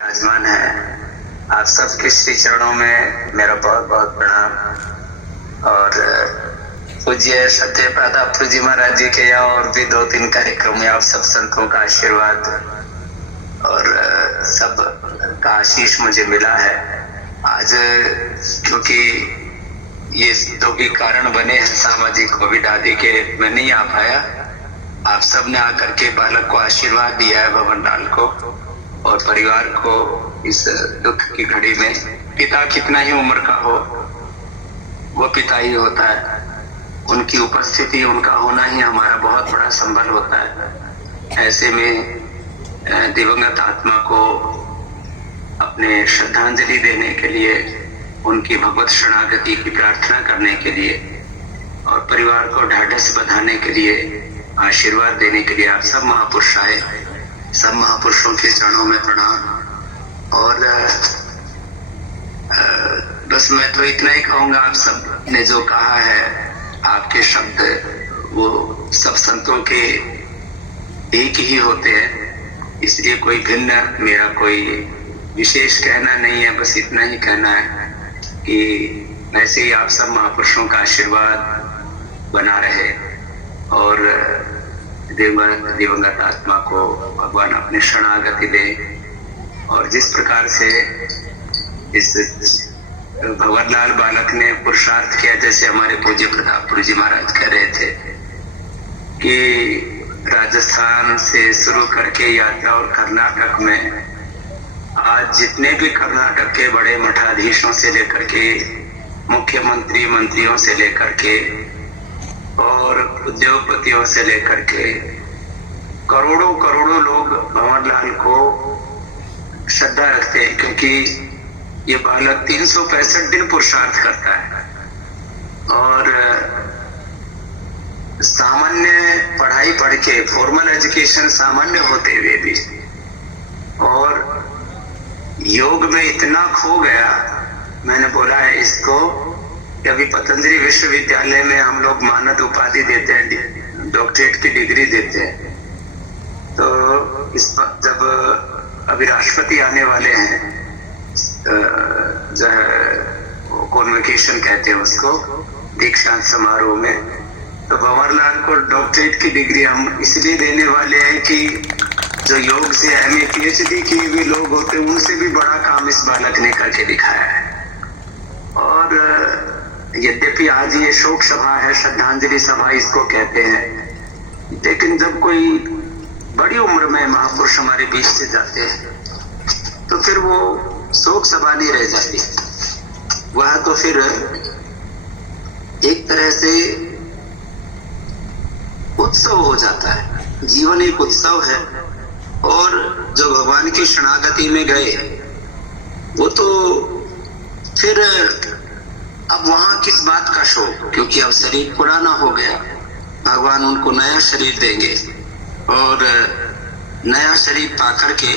आजमान है। आप सबके श्री चरणों में मेरा बहुत बहुत प्रणाम। और पूज्य सत्य प्रताप जी महाराज जी के यहाँ और भी 2-3 कार्यक्रम में आप सब संतों का आशीर्वाद और सब का आशीष मुझे मिला है। आज क्योंकि ये तो भी कारण बने हैं सामाजिक कोविड आदि के, मैं नहीं आ पाया। आप सब ने आकर के बालक को आशीर्वाद दिया है, भवन लाल को और परिवार को इस दुख की घड़ी में। पिता कितना ही उम्र का हो, वो पिता ही होता है। उनकी उपस्थिति, उनका होना ही हमारा बहुत बड़ा संबल होता है। ऐसे में दिवंगत आत्मा को अपने श्रद्धांजलि देने के लिए, उनकी भगवत शरणागति की प्रार्थना करने के लिए और परिवार को ढाढ़स बंधाने के लिए, आशीर्वाद देने के लिए आप सब महापुरुष आए। सब महापुरुषों के चरणों में प्रणाम। और बस मैं तो इतना ही कहूंगा, आप सब ने जो कहा है, आपके शब्द वो सब संतों के एक ही होते हैं, इसलिए कोई भिन्न मेरा कोई विशेष कहना नहीं है। बस इतना ही कहना है कि वैसे ही आप सब महापुरुषों का आशीर्वाद बना रहे और दिवंगत आत्मा को भगवान अपने शरणागति दे। और जिस प्रकार से इस भंवरलाल बालक ने पुरुषार्थ किया, जैसे हमारे पूज्य प्रतापपुर जी महाराज कह रहे थे कि राजस्थान से शुरू करके यात्रा और कर्नाटक में आज जितने भी कर्नाटक के बड़े मठाधीशों से लेकर के मुख्यमंत्री, मंत्रियों से लेकर के और उद्योगपतियों से लेकर के करोड़ों करोड़ों लोग भंवरलाल को श्रद्धा रखते हैं, क्योंकि ये बालक 365 दिन पुरुषार्थ करता है और सामान्य पढ़ाई पढ़ के, फॉर्मल एजुकेशन सामान्य होते हुए भी, और योग में इतना खो गया। मैंने बोला है इसको, अभी पतंजलि विश्वविद्यालय में हम लोग मानद उपाधि देते हैं, डॉक्टरेट की डिग्री देते हैं। तो इस जब अभी राष्ट्रपति आने वाले हैं, जो है कॉन्वोकेशन कहते हैं उसको, दीक्षांत समारोह में, तो भंवरलाल को डॉक्टरेट की डिग्री हम इसलिए देने वाले हैं कि जो योग से MA PhD किए हुए लोग होते हैं, उनसे भी बड़ा काम इस बालक ने करके दिखाया है। और यद्यपि आज ये शोक सभा है, श्रद्धांजलि सभा इसको कहते हैं, लेकिन जब कोई बड़ी उम्र में महापुरुष हमारे बीच से जाते हैं तो फिर वो शोक सभा नहीं रह जाती, वह तो फिर एक तरह से उत्सव हो जाता है। जीवन एक उत्सव है। और जो भगवान की शरणागति में गए वो तो फिर अब वहां किस बात का शोक, क्योंकि अब शरीर पुराना हो गया। भगवान उनको नया शरीर देंगे और नया शरीर पा करके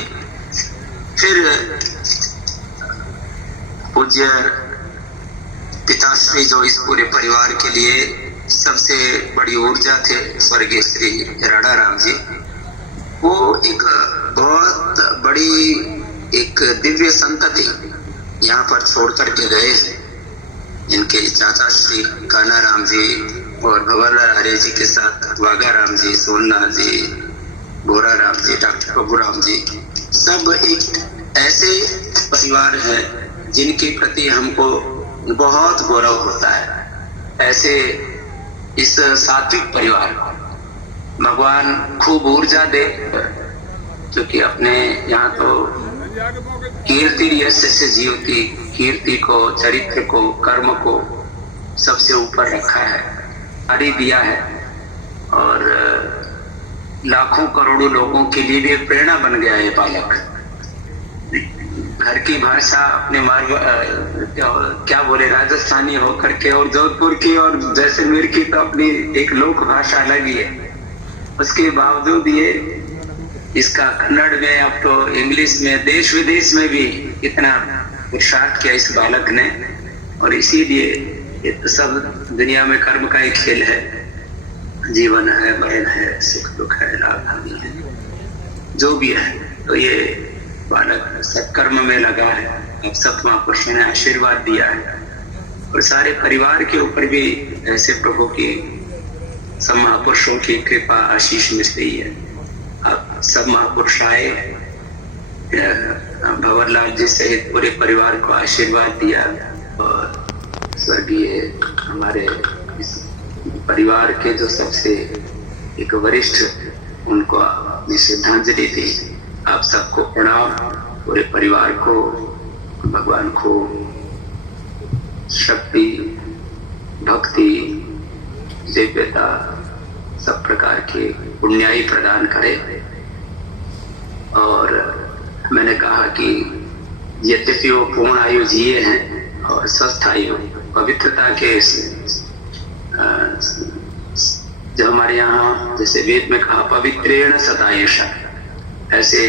फिर पूज्य पिताश्री, जो इस पूरे परिवार के लिए सबसे बड़ी ऊर्जा थे, स्वर्गीय श्री राणा राम जी, वो एक बहुत बड़ी एक दिव्य संतति यहाँ पर छोड़ करके गए हैं। इनके चाचा श्री कान्हा राम जी और भंवरलाल हरे जी के साथ वाघा राम जी, सोनलाल जी, गोरा राम जी, डॉक्टर प्रभु राम जी, सब एक ऐसे परिवार हैं जिनके प्रति हमको बहुत गौरव होता है। ऐसे इस सात्विक परिवार को भगवान खूब ऊर्जा दे, क्योंकि अपने यहाँ तो कीर्ति यश से जीवती, कीर्ति को, चरित्र को, कर्म को सबसे ऊपर रखा है, हरि दिया है और लाखों करोड़ों लोगों के लिए भी प्रेरणा बन गया है बालक। घर की भाषा अपने क्या बोले, राजस्थानी होकर के, और जोधपुर की और जैसलमेर की तो अपनी एक लोक भाषा अलग ही है। उसके बावजूद ये इसका कन्नड़ में, अब तो इंग्लिश में, देश विदेश में भी इतना पुरुषार्थ किया इस बालक ने। और इसीलिए ये तो सब दुनिया में कर्म का एक खेल है। जीवन है, मरण है, सुख दुख है, लाभ हानि है, जो भी है। तो ये बालक सत्कर्म में लगा है। अब सब महापुरुषों ने आशीर्वाद दिया है और सारे परिवार के ऊपर भी ऐसे प्रभु की सब महापुरुषों की कृपा आशीष मिल रही है। अब सब महापुरुष आए, भंवरलाल जी सहित पूरे परिवार को आशीर्वाद दिया और स्वर्गीय हमारे इस परिवार के जो सबसे एक वरिष्ठ उनको अपनी श्रद्धांजलि दी। आप सबको प्रणाम, पूरे परिवार को भगवान को शक्ति, भक्ति, दिव्यता, सब प्रकार के पुण्याई प्रदान करे। और मैंने कहा कि यद्यपि वो पूर्ण आयु जिए हैं और स्वस्थ आयु, पवित्रता के जो हमारे यहाँ जैसे वेद में कहा पवित्रेण सतायुषा, ऐसे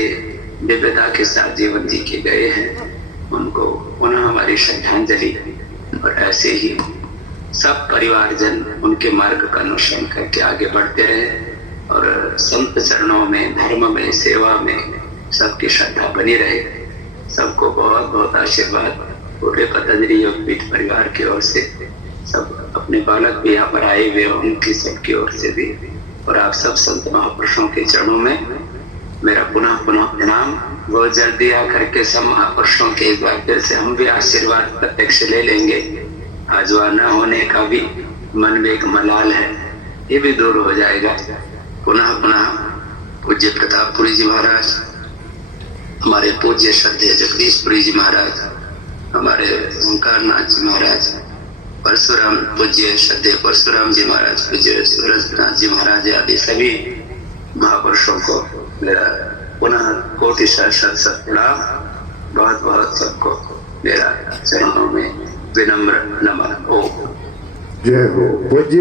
दिव्यता के साथ जीवन जी के गए हैं, उनको पुनः हमारी श्रद्धांजलि। और ऐसे ही सब परिवारजन उनके मार्ग का अनुसरण करके आगे बढ़ते रहे और संत चरणों में, धर्म में, सेवा में सबकी श्रद्धा बनी रहे। सबको बहुत बहुत आशीर्वाद पूरे पतंजलि योगपीठ परिवार की ओर से, सब अपने बालक भी यहाँ पर आए हुए उनकी सबकी ओर से भी, और आप सब संत महापुरुषों के चरणों में मेरा पुनः पुनः प्रणाम। वो जल्दी आकर के सब महापुरुषों के एक बार फिर से हम भी आशीर्वाद प्रत्यक्ष ले लेंगे। आज वह न होने का भी मन में एक मलाल है, ये भी दूर हो जाएगा। पुनः पुनः पूज्य प्रतापपुरी जी महाराज, हमारे पूज्य श्रद्धेय जगदीशपुरी जी महाराज, हमारे ओंकार नाथ जी महाराज, परशुराम पूज्य श्रद्धेय परशुराम जी महाराज, पूज्य सूरजनाथ जी महाराज आदि सभी महापुरुषों को मेरा पुनः कोटि शत प्रणाम। बहुत बहुत सबको मेरा चरणों में विनम्र नमन। ओम जय हो पूज्य